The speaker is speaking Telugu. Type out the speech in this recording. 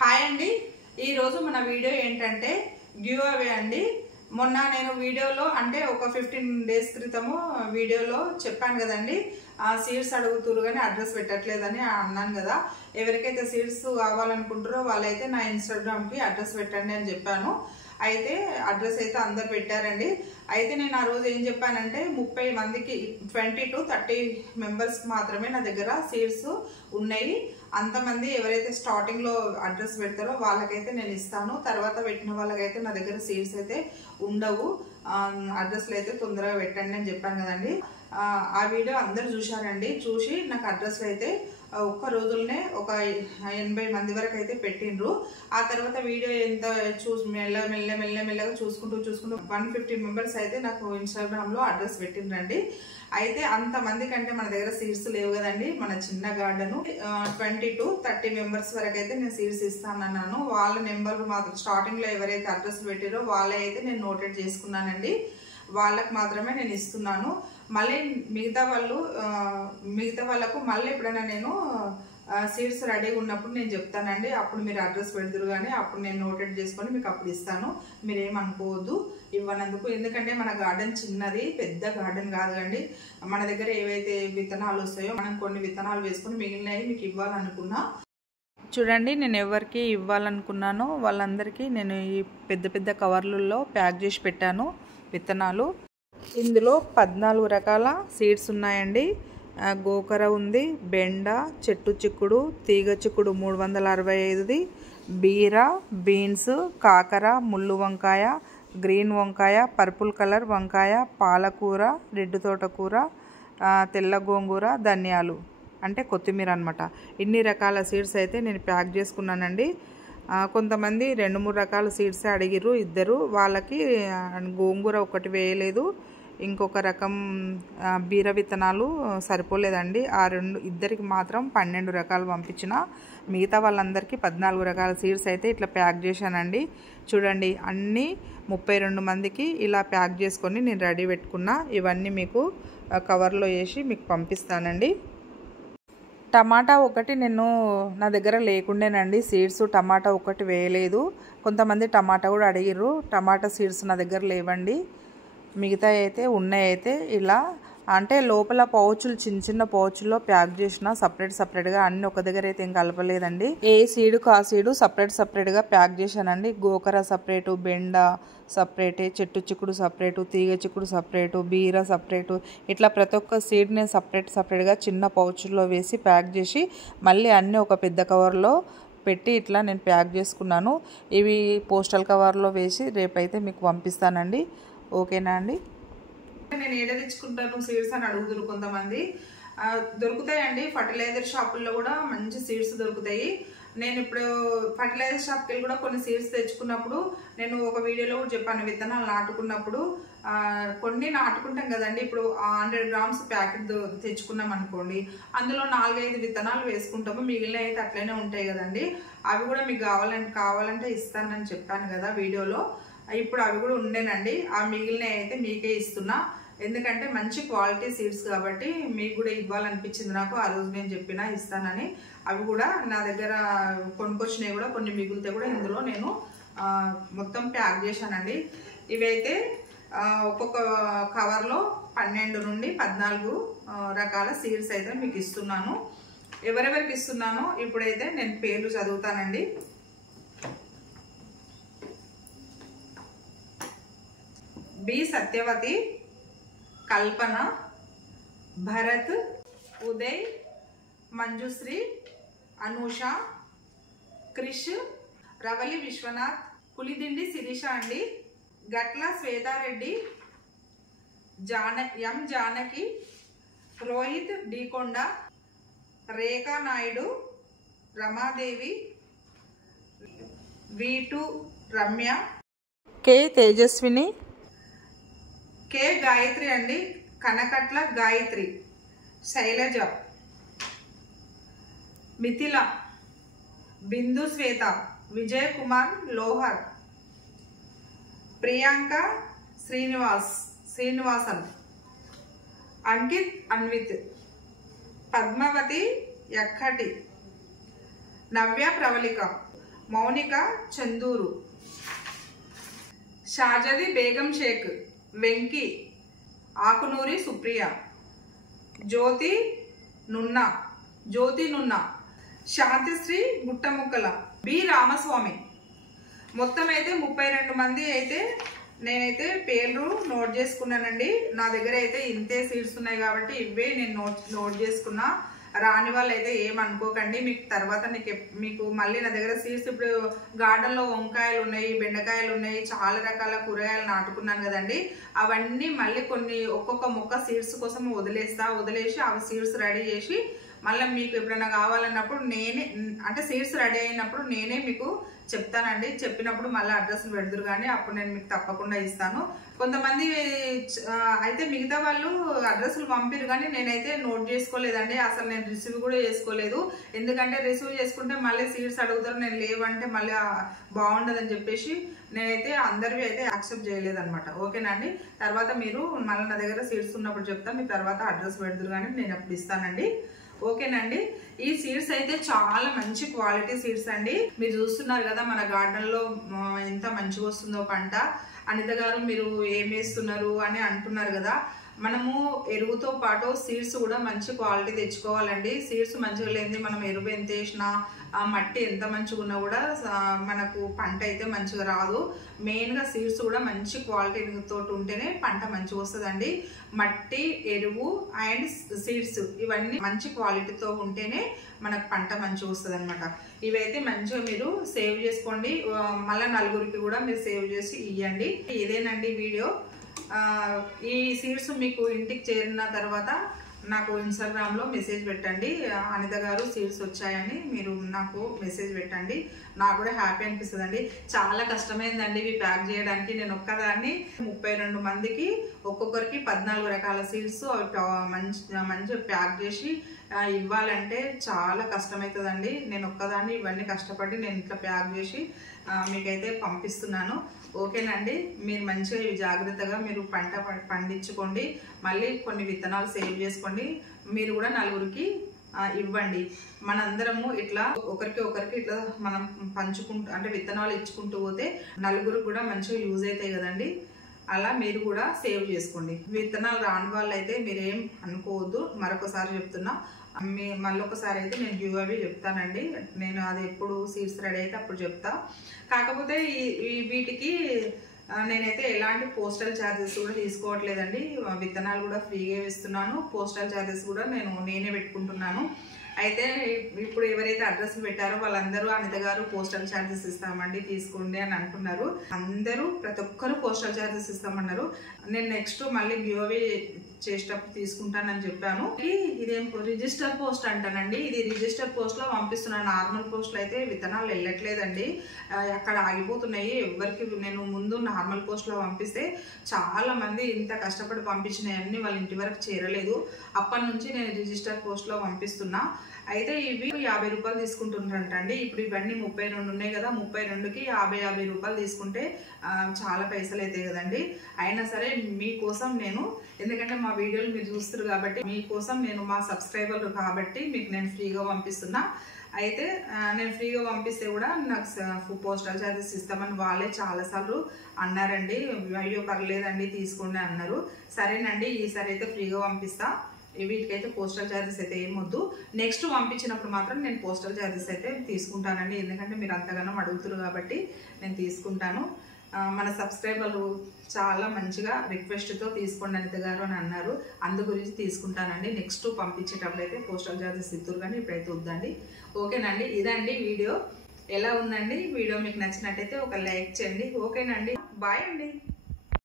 హాయ్ అండి, ఈరోజు మన వీడియో ఏంటంటే గివ్ అవే అండి. మొన్న నేను వీడియోలో అంటే ఒక 15 డేస్ క్రితము వీడియోలో చెప్పాను కదండి, ఆ సీడ్స్ అడుగుతురు కానీ అడ్రస్ పెట్టట్లేదని అన్నాను కదా. ఎవరికైతే సీడ్స్ కావాలనుకుంటారో వాళ్ళైతే నా ఇన్స్టాగ్రామ్కి అడ్రస్ పెట్టండి అని చెప్పాను. అయితే అడ్రస్ అయితే అందరు పెట్టారండి. అయితే నేను ఆ రోజు ఏం చెప్పానంటే 30 మందికి 20 to 30 మెంబర్స్ మాత్రమే నా దగ్గర సీడ్స్ ఉన్నాయి. అంతమంది ఎవరైతే స్టార్టింగ్ లో అడ్రస్ పెడతారో వాళ్ళకైతే నేను ఇస్తాను. తర్వాత పెట్టిన వాళ్ళకైతే నా దగ్గర సీడ్స్ అయితే ఉండవు. అడ్రస్లు అయితే తొందరగా పెట్టండి అని చెప్పాను కదండి. ఆ వీడియో అందరు చూశారండి. చూసి నాకు అడ్రస్లు అయితే ఒక్క రోజులనే ఒక 80 మంది వరకు అయితే పెట్టిండ్రు. ఆ తర్వాత వీడియో ఎంత మెల్లగా చూసుకుంటూ 150 మెంబర్స్ అయితే నాకు ఇన్స్టాగ్రామ్ లో అడ్రస్ పెట్టిండ్రండి. అయితే అంతమంది కంటే మన దగ్గర సీడ్స్ లేవు కదండి. మన చిన్న గార్డెన్ 20 to 30 మెంబర్స్ వరకు అయితే నేను సీడ్స్ ఇస్తానన్నాను. వాళ్ళ నెంబర్ మాత్రం స్టార్టింగ్ లో ఎవరైతే అడ్రస్ పెట్టారో వాళ్ళే అయితే నేను నోటెడ్ చేసుకున్నానండి. వాళ్ళకు మాత్రమే నేను ఇస్తున్నాను. మళ్ళీ మిగతా వాళ్ళకు మళ్ళీ ఎప్పుడైనా నేను సీడ్స్ రెడీగా ఉన్నప్పుడు నేను చెప్తానండి. అప్పుడు మీరు అడ్రస్ పెడతారు కానీ అప్పుడు నేను నోటెడ్ చేసుకొని మీకు అప్పుడు ఇస్తాను. మీరేమనుకోవద్దు ఇవ్వనందుకు. ఎందుకంటే మన గార్డెన్ చిన్నది, పెద్ద గార్డెన్ కాదండి. మన దగ్గర ఏవైతే విత్తనాలు వస్తాయో మనం కొన్ని విత్తనాలు వేసుకొని మిగిలినవి మీకు ఇవ్వాలనుకున్నా. చూడండి, నేను ఎవరికి ఇవ్వాలనుకున్నానో వాళ్ళందరికీ నేను ఈ పెద్ద కవర్లలో ప్యాక్ చేసి పెట్టాను విత్తనాలు. ఇందులో 14 రకాల సీడ్స్ ఉన్నాయండి. గోకర ఉంది, బెండ, చెట్టు చిక్కుడు, తీగ చిక్కుడు 365ది, బీర, బీన్స్, కాకర, ముళ్ళు వంకాయ, గ్రీన్ వంకాయ, పర్పుల్ కలర్ వంకాయ, పాలకూర, రెడ్ తోటకూర, తెల్ల గోంగూర, ధనియాలు అంటే కొత్తిమీర అనమాట. ఇన్ని రకాల సీడ్స్ అయితే నేను ప్యాక్ చేసుకున్నానండి. కొంతమంది 2-3 రకాల సీడ్స్ అడిగిర్రు ఇద్దరు. వాళ్ళకి గోంగూర ఒకటి వేయలేదు, ఇంకొక రకం బీర విత్తనాలు సరిపోలేదండి. ఇద్దరికి మాత్రం 12 రకాలు పంపించిన. మిగతా వాళ్ళందరికీ 14 రకాల సీడ్స్ అయితే ఇట్లా ప్యాక్ చేశానండి. చూడండి, అన్నీ 32 మందికి ఇలా ప్యాక్ చేసుకొని నేను రెడీ పెట్టుకున్నా. ఇవన్నీ మీకు కవర్లో వేసి మీకు పంపిస్తానండి. టమాటా ఒకటి నా దగ్గర లేకుండేనండి సీడ్స్. టమాటా ఒకటి వేయలేదు. కొంతమంది టమాటా కూడా అడిగిర్రు. టమాటా సీడ్స్ నా దగ్గర లేవండి. మిగతా అయితే ఉన్నాయైతే ఇలా అంటే లోపల పౌచులు చిన్న పౌచుల్లో ప్యాక్ చేసిన సపరేట్గా అన్ని ఒక దగ్గర అయితే ఏం కలపలేదండి. ఏ సీడుకు ఆ సీడు సపరేట్గా ప్యాక్ చేశానండి. గోకర సపరేటు, బెండ సపరేటే, చెట్టు చిక్కుడు సపరేటు, తీగ చిక్కుడు సపరేటు, బీర సపరేటు, ఇట్లా ప్రతి ఒక్క సీడ్ నేను సపరేట్గా చిన్న పౌచుల్లో వేసి ప్యాక్ చేసి మళ్ళీ అన్నీ ఒక పెద్ద కవర్లో పెట్టి ఇట్లా నేను ప్యాక్ చేసుకున్నాను. ఇవి పోస్టల్ కవర్లో వేసి రేపైతే మీకు పంపిస్తానండి. ఓకేనా అండి? నేను ఏడ తెచ్చుకుంటాను సీడ్స్ అని అడుగుతున్నారు కొంతమంది. దొరుకుతాయండి, ఫర్టిలైజర్ షాపుల్లో కూడా మంచి సీడ్స్ దొరుకుతాయి. నేను ఇప్పుడు ఫర్టిలైజర్ షాప్కి వెళ్ళి కూడా కొన్ని సీడ్స్ తెచ్చుకున్నప్పుడు నేను ఒక వీడియోలో కూడా చెప్పాను, విత్తనాలు నాటుకున్నప్పుడు కొన్ని నాటుకుంటాం కదండి. ఇప్పుడు 100 గ్రామ్స్ ప్యాకెట్ తెచ్చుకున్నాం అనుకోండి, అందులో 4-5 విత్తనాలు వేసుకుంటాము, మిగిలిన అయితే అట్లనే ఉంటాయి కదండి. అవి కూడా మీకు కావాలంటే ఇస్తానని చెప్పాను కదా వీడియోలో. ఇప్పుడు అవి కూడా ఉండేనండి. ఆ మిగిలిన అయితే మీకే ఇస్తున్నా. ఎందుకంటే మంచి క్వాలిటీ సీడ్స్ కాబట్టి మీకు కూడా ఇవ్వాలనిపించింది నాకు. ఆ రోజు నేను చెప్పినా ఇస్తానని. అవి కూడా నా దగ్గర కొనుక్కొచ్చినవి కూడా కొన్ని మిగిలితే కూడా ఇందులో నేను మొత్తం ప్యాక్ చేశానండి. ఇవైతే ఒక్కొక్క కవర్లో 12 నుండి 14 రకాల సీడ్స్ అయితే మీకు ఇస్తున్నాను. ఎవరెవరికి ఇస్తున్నానో ఇప్పుడైతే నేను పేర్లు చదువుతానండి. బి సత్యవతి, కల్పన, భరత్, ఉదయ్, మంజుశ్రీ, అనూష, క్రిష్, రవలి విశ్వనాథ్, పులిదిండి శిరీష అండి, గట్ల శ్వేతారెడ్డి, ఎం జానకి, రోహిత్ డీకొండ, రేఖా నాయుడు, రమాదేవి, V2 రమ్య, కే తేజస్విని, కే గాయత్రి అండి, కనకట్ల గాయత్రి, శైలజ, మిథిల, బిందు శ్వేత, విజయ్ కుమార్ లోహర్, ప్రియాంక శ్రీనివాసన్, అంకిత్ అన్విత్, పద్మావతి యక్కటి, నవ్య ప్రవళిక, మౌనిక చందూరు, షాజది బేగం షేక్, వెంకి, ఆకునూరి సుప్రియ, జ్యోతి నున్న, శాంతిశ్రీ గుట్టముక్కల, బి రామస్వామి. మొత్తం అయితే 32 మంది అయితే నేనైతే పేర్లు నోట్ చేసుకున్నానండి. నా దగ్గర అయితే ఇంతే సీడ్స్ ఉన్నాయి కాబట్టి ఇవే నేను నోట్ చేసుకున్నా. రాని వాళ్ళు అయితే ఏమనుకోకండి. మీకు తర్వాత మీకు మళ్ళీ నా దగ్గర సీడ్స్ ఇప్పుడు గార్డెన్లో వంకాయలు ఉన్నాయి, బెండకాయలు ఉన్నాయి, చాలా రకాల కూరగాయలు నాటుకున్నాను కదండి. అవన్నీ మళ్ళీ కొన్ని ఒక్కొక్క మొక్క సీడ్స్ కోసం వదిలేసి అవి సీడ్స్ రెడీ చేసి మళ్ళీ మీకు ఎప్పుడైనా కావాలన్నప్పుడు నేనే అంటే సీడ్స్ రెడీ అయినప్పుడు నేనే మీకు చెప్తానండి. చెప్పినప్పుడు మళ్ళీ అడ్రస్లు పెడదురు కానీ అప్పుడు నేను మీకు తప్పకుండా ఇస్తాను. కొంతమంది అయితే మిగతా వాళ్ళు అడ్రస్లు పంపిరు కానీ నేనైతే నోట్ చేసుకోలేదండి. అసలు నేను రిసీవ్ కూడా చేసుకోలేదు. ఎందుకంటే రిసీవ్ చేసుకుంటే మళ్ళీ సీడ్స్ అడుగుతారు, నేను లేవంటే మళ్ళీ బాగుండదని చెప్పేసి నేనైతే అందరివి అయితే యాక్సెప్ట్ చేయలేదన్నమాట. ఓకేనండి. తర్వాత మీరు మళ్ళీ నా దగ్గర సీడ్స్ ఉన్నప్పుడు చెప్తా, మీ తర్వాత అడ్రస్ పెడదురు కానీ నేను అప్పుడు ఇస్తానండి. ఓకేనండి. ఈ సీడ్స్ అయితే చాలా మంచి క్వాలిటీ సీడ్స్ అండి. మీరు చూస్తున్నారు కదా మన గార్డెన్లో ఎంత మంచిగా వస్తుందో పంట. అనిత గారు మీరు ఏం వేస్తున్నారు అని అంటున్నారు కదా. మనము ఎరువుతో పాటు సీడ్స్ కూడా మంచి క్వాలిటీ తెచ్చుకోవాలండి. సీడ్స్ మంచిగా లేనిది మనం ఎరువు ఎంత వేసినా మట్టి ఎంత మంచిగా ఉన్నా కూడా మనకు పంట అయితే మంచిగా రాదు. మెయిన్గా సీడ్స్ కూడా మంచి క్వాలిటీతో ఉంటేనే పంట మంచిగా వస్తుందండి. మట్టి, ఎరువు అండ్ సీడ్స్ ఇవన్నీ మంచి క్వాలిటీతో ఉంటేనే మనకు పంట మంచిగా వస్తుంది అనమాట. ఇవైతే మంచిగా మీరు సేవ్ చేసుకోండి. మళ్ళీ నలుగురికి కూడా మీరు సేవ్ చేసి ఇవ్వండి. ఇదేనండి వీడియో. ఈ సీడ్స్ మీకు ఇంటికి చేరిన తర్వాత నాకు ఇన్స్టాగ్రామ్లో మెసేజ్ పెట్టండి. అనిత గారు సీడ్స్ వచ్చాయని మీరు నాకు మెసేజ్ పెట్టండి. నాకు కూడా హ్యాపీ అనిపిస్తుంది అండి. చాలా కష్టమైందండి ఇవి ప్యాక్ చేయడానికి. నేను ఒక్కదాన్ని 32 మందికి ఒక్కొక్కరికి 14 రకాల సీడ్స్ అవి మంచిగా ప్యాక్ చేసి ఇవ్వాలంటే చాలా కష్టమవుతుందండి. నేను ఒక్కదాన్ని ఇవన్నీ కష్టపడి నేను ఇట్లా ప్యాక్ చేసి మీకైతే పంపిస్తున్నాను. ఓకేనండి. మీరు మంచిగా ఇవి జాగ్రత్తగా మీరు పంట పండించుకోండి. మళ్ళీ కొన్ని విత్తనాలు సేవ్ చేసుకోండి. మీరు కూడా నలుగురికి ఇవ్వండి. మనందరము ఇట్లా ఒకరికి ఇట్లా మనం పంచుకుంటూ అంటే విత్తనాలు ఇచ్చుకుంటూ పోతే నలుగురికి కూడా మంచిగా యూజ్ అవుతాయి కదండి. అలా మీరు కూడా సేవ్ చేసుకోండి. విత్తనాలు రాని వాళ్ళు అయితే మీరేం అనుకోవద్దు. మరొకసారి చెప్తున్నా, మళ్ళీ ఒకసారి అయితే నేను గివ్ అవే చెప్తానండి. నేను అది ఎప్పుడు సీడ్స్ రెడీ అయితే అప్పుడు చెప్తా. కాకపోతే వీటికి నేనైతే ఎలాంటి పోస్టల్ ఛార్జెస్ కూడా తీసుకోవట్లేదండి. విత్తనాలు కూడా ఫ్రీగా ఇస్తున్నాను. పోస్టల్ ఛార్జెస్ కూడా నేనే పెట్టుకుంటున్నాను. అయితే ఇప్పుడు ఎవరైతే అడ్రస్ పెట్టారో వాళ్ళందరూ అనిత గారు పోస్టల్ ఛార్జెస్ ఇస్తామండి తీసుకోండి అని అంటున్నారు. అందరూ ప్రతి ఒక్కరు పోస్టల్ ఛార్జెస్ ఇస్తామన్నారు. నేను నెక్స్ట్ మళ్ళీ గివ్ అవే చేసేటప్పుడు తీసుకుంటానని చెప్పాను. ఇదేం రిజిస్టర్ పోస్ట్ అంటానండి. ఇది రిజిస్టర్ పోస్ట్ లో పంపిస్తున్నాను. నార్మల్ పోస్ట్ లో అయితే విత్తనాలు వెళ్ళట్లేదండి, అక్కడ ఆగిపోతున్నాయి. ఎవరికి నేను ముందు నార్మల్ పోస్ట్ లో పంపిస్తే చాలా మంది ఇంత కష్టపడి పంపించినవన్నీ వాళ్ళ ఇంటి వరకు చేరలేదు. అప్పటి నుంచి నేను రిజిస్టర్ పోస్ట్ లో పంపిస్తున్నా. అయితే ఇవి 50 రూపాయలు తీసుకుంటున్నారంటండి. ఇప్పుడు ఇవన్నీ 32 ఉన్నాయి కదా, 32కి 50 రూపాయలు తీసుకుంటే చాలా పైసలు అవుతాయి కదండి. అయినా సరే మీకోసం నేను, ఎందుకంటే మా వీడియోలు మీరు చూస్తారు కాబట్టి మీకోసం నేను మా సబ్స్క్రైబర్ కాబట్టి మీకు నేను ఫ్రీగా పంపిస్తున్నా. అయితే నేను ఫ్రీగా పంపిస్తే కూడా నాకు పోస్టల్ ఛార్జెస్ ఇస్తామని వాళ్ళే చాలాసార్లు అన్నారండి. అయ్యో పర్లేదండి తీసుకోండి అన్నారు. సరేనండి ఈసారి అయితే ఫ్రీగా పంపిస్తా. వీటికైతే పోస్టల్ ఛార్జెస్ అయితే ఏమొద్దు. నెక్స్ట్ పంపించినప్పుడు మాత్రం నేను పోస్టల్ ఛార్జెస్ అయితే తీసుకుంటానండి. ఎందుకంటే మీరు అంతగానో అడుగుతారు కాబట్టి నేను తీసుకుంటాను. మన సబ్స్క్రైబర్లు చాలా మంచిగా రిక్వెస్ట్తో తీసుకోండి అనిత గారు అని అన్నారు. అందు గురించి తీసుకుంటానండి. నెక్స్ట్ పంపించేటప్పుడు అయితే పోస్టల్ ఛార్జెస్ ఇద్దరు కానీ ఇప్పుడైతే వద్దండి. ఓకేనండి. ఇదండి వీడియో. ఎలా ఉందండి వీడియో? మీకు నచ్చినట్టయితే ఒక లైక్ చేయండి. ఓకేనండి. బాయ్ అండి.